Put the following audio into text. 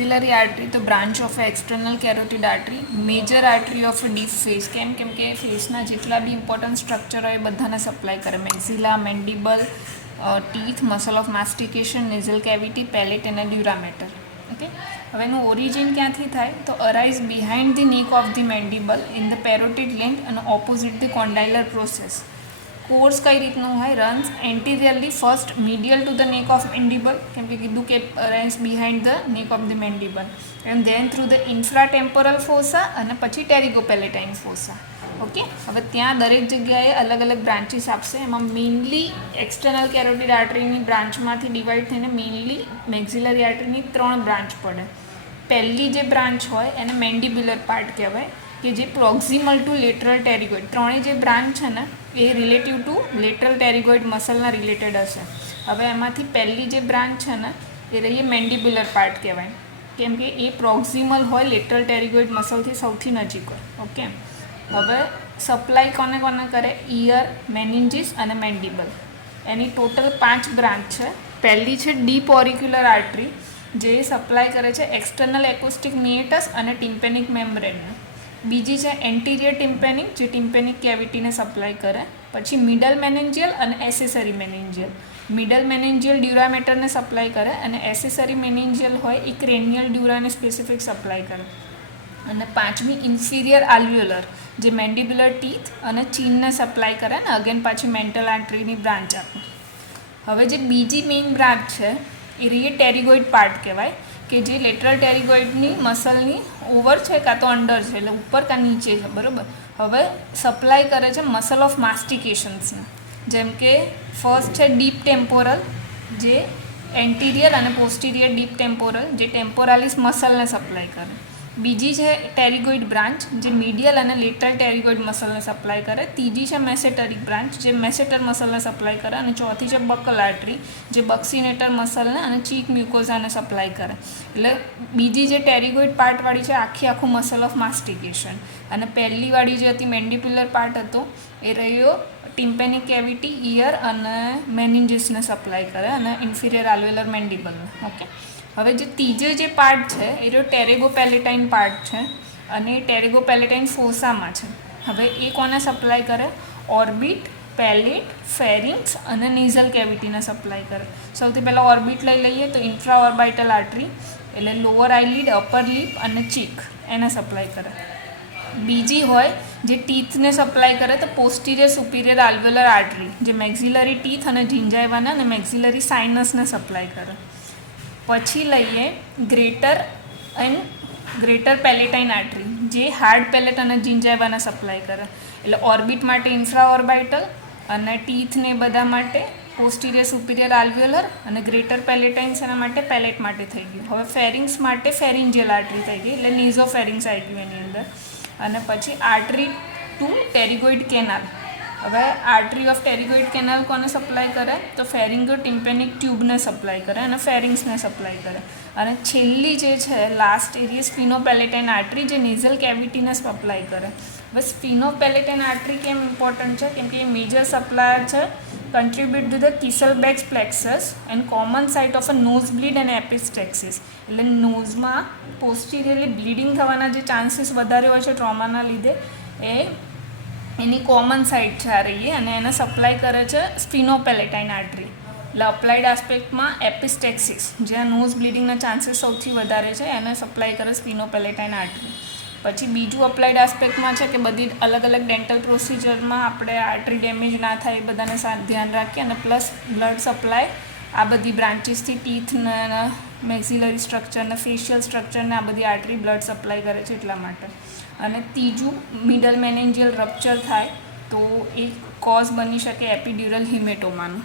મેક્સિલરી artery તો branch of external carotid artery, major artery of deep face. કેમ કે ફેસના જેટલા બી ઇમ્પોર્ટન્ટ સ્ટ્રક્ચર હોય એ બધાને સપ્લાય કરે. Maxilla, mandible, teeth, muscle of mastication, nasal cavity, palate અને ડ્યુરામેટર. ઓકે, હવે એનું ઓરિજિન ક્યાંથી થાય તો arise behind the neck of the mandible in the parotid length અને opposite the condylar process. Course કઈ રીતનું હોય? Runs anteriorly first medial to the neck of mandible, કેમ કે કીધું કે runs behind the neck of the mandible, and then through the infratemporal fossa અને પછી ટેરિગોપેલેટાઇન ફોસા. ઓકે, હવે ત્યાં દરેક જગ્યાએ અલગ અલગ બ્રાન્ચીસ આપશે. એમાં મેઇનલી એક્સટર્નલ કેરોટિડ આર્ટરીની બ્રાન્ચમાંથી ડિવાઈડ થઈને મેઇનલી મેક્સિલરી આર્ટરીની 3 બ્રાન્ચ પડે. પહેલી જે બ્રાન્ચ હોય એને મેન્ડિબ્યુલર પાર્ટ કહેવાય, કે જે પ્રોક્સિમલ ટુ લેટરલ ટેરિગોઇડ. ત્રણેય જે બ્રાન્ચ છે ને એ રિલેટિવ ટુ લેટરલ ટેરિગોઇડ મસલના રિલેટેડ હશે. હવે એમાંથી પહેલી જે બ્રાન્ચ છે ને એ રહી મેન્ડિબ્યુલર પાર્ટ કહેવાય, કેમ કે એ પ્રોક્સિમલ હોય, લેટરલ ટેરિગોઇડ મસલથી સૌથી નજીક હોય. ઓકે, હવે સપ્લાય કોને કોને કરે? ઇયર, મેનિન્જીસ અને મેન્ડિબલ. એની ટોટલ 5 બ્રાન્ચ છે. પહેલી છે ડીપ ઓરિક્યુલર આર્ટરી, જે સપ્લાય કરે છે એક્સટર્નલ એકોસ્ટિક મિએટસ અને ટિમ્પેનિક મેમ્બ્રેનને. બીજી છે એન્ટિરિયર ટિમ્પેનિક, જે ટિમ્પેનિક કેવિટીને સપ્લાય કરે. પછી મિડલ મેનેન્જિયલ અને એસેસરી મેનેન્જિયલ. મિડલ મેનેન્જિયલ ડ્યુરામેટરને સપ્લાય કરે અને એસેસરી મેનેન્જિયલ હોય એ ક્રેનિયલ ડ્યુરાને સ્પેસિફિક સપ્લાય કરે. અને પાંચમી ઇન્ફિરિયર આલ્વ્યુલર, જે મેન્ડિબ્યુલર ટીથ અને ચીનને સપ્લાય કરે ને અગેન પાછી મેન્ટલ આર્ટરીની બ્રાન્ચ આપે. હવે જે બીજી મેઇન બ્રાન્ચ છે એ રીએ ટેરિગોઇડ પાર્ટ કહેવાય, કે જે લેટરલ ટેરિગોઇડની મસલની ઓવર છે કાં તો અંડર છે, એટલે ઉપર કાં નીચે છે, બરાબર. હવે સપ્લાય કરે છે મસલ ઓફ માસ્ટિકેશન્સને. જેમ કે ફર્સ્ટ છે ડીપ ટેમ્પોરલ, જે એન્ટિરિયર અને પોસ્ટિરિયર ડીપ ટેમ્પોરલ, જે ટેમ્પોરાલિસ મસલને સપ્લાય કરે. બીજી છે ટેરિગોઇડ બ્રાન્ચ, જે મીડિયલ અને લેટરલ ટેરિગોઇડ મસલને સપ્લાય કરે. ત્રીજી છે મેસેટરિક બ્રાન્ચ, જે મેસેટર મસલને સપ્લાય કરે. અને ચોથી છે બકલ આર્ટરી, જે બક્સિનેટર મસલને અને ચીક મ્યુકોઝાને સપ્લાય કરે. એટલે બીજી જે ટેરિગોઇડ પાર્ટવાળી છે આખું મસલ ઓફ માસ્ટિકેશન. અને પહેલીવાળી જે હતી મેન્ડિબ્યુલર પાર્ટ હતો એ રહ્યો ટિમ્પેનિક કેવિટી, ઇયર અને મેનિન્જીસને સપ્લાય કરે અને ઇન્ફિરિયર આલ્વેલર મેન્ડિબલને. ઓકે, હવે જે ત્રીજો જે પાર્ટ છે એ રહ્યો ટેરેગોપેલેટાઇન પાર્ટ છે અને ટેરેગોપેલેટાઇન ફોસામાં છે. હવે એ કોને સપ્લાય કરે? ઓર્બિટ, પેલેટ, ફેરિંગ્સ અને નેઝલ કેવિટીને સપ્લાય કરે. સૌથી પહેલાં ઓર્બિટ લઈ લઈએ તો ઇન્ફ્રા ઓર્બાઇટલ આર્ટરી, એટલે લોઅર આઈલિડ, અપર લિપ અને ચીક, એને સપ્લાય કરે. બીજી હોય જે ટીથને સપ્લાય કરે તો પોસ્ટિરિયર સુપિરિયર આલ્વેલર આર્ટરી, જે મેક્સિલરી ટીથ અને જિંજાઇવાના અને મેક્સિલરી સાઇનસને સપ્લાય કરે. પછી લઈએ ગ્રેટર પેલેટાઇન આર્ટરી, જે હાર્ડ પેલેટ અને જિંજાઇવાને સપ્લાય કરે. એટલે ઓર્બિટ માટે ઇન્ફ્રા ઓર્બાઇટલ અને ટીથને બધા માટે પોસ્ટિરિયર સુપિરિયર આલ્વ્યુલર અને ગ્રેટર પેલેટાઇન્સ એના માટે પેલેટ માટે થઈ ગયું. હવે ફેરિંગ્સ માટે ફેરિન્જિયલ આર્ટરી થઈ ગઈ, એટલે નેઝો ફેરિંગ્સ આવી ગયું એની અંદર. અને પછી આર્ટરી ટુ ટેરિગોઇડ કેનાલ. હવે આર્ટરી ઓફ ટેરિગોઇડ કેનાલ કોને સપ્લાય કરે તો ફેરિંગો ટિમ્પેનિક ટ્યુબને સપ્લાય કરે અને ફેરિંગ્સને સપ્લાય કરે. અને છેલ્લી જે છે લાસ્ટ એરિયા સ્પિનોપેલેટાઇન આર્ટરી, જે નેઝલ કેવિટીને સપ્લાય કરે. હવે સ્પિનોપેલેટાઇન આર્ટરી કેમ ઇમ્પોર્ટન્ટ છે? કેમ કે એ મેજર સપ્લાયર છે, contribute to the Kiesselbach's plexus and common site of a nosebleed and epistaxis. એટલે નોઝમાં પોસ્ટિરિયરલી બ્લીડિંગ થવાના જે ચાન્સીસ વધારે હોય છે ટ્રોમાના લીધે, એ એની કોમન સાઇટ છે આ રહીએ, અને એને સપ્લાય કરે છે સ્પિનોપેલેટાઇન આર્ટરી. એટલે અપ્લાઇડ આસ્પેક્ટમાં એપિસ્ટેક્સિસ, જ્યાં નોઝ બ્લીડિંગના ચાન્સીસ સૌથી વધારે છે, એને સપ્લાય કરે સ્પિનોપેલેટાઇન આર્ટરી. પછી બીજું અપ્લાઇડ આસ્પેક્ટમાં છે કે બધી અલગ અલગ ડેન્ટલ પ્રોસિજરમાં આપણે આર્ટરી ડેમેજ ના થાય એ બધાને ધ્યાન રાખીએ. અને પ્લસ બ્લડ સપ્લાય આ બધી બ્રાન્ચીસથી ટીથને, મેક્સિલરી સ્ટ્રક્ચરને, ફેશિયલ સ્ટ્રક્ચરને આ બધી આર્ટરી બ્લડ સપ્લાય કરે છે એટલા માટે. અને ત્રીજું મિડલ મેનેન્જિયલ રપ્ચર થાય તો એ કોઝ બની શકે એપિડ્યુરલ હિમેટોમાનું.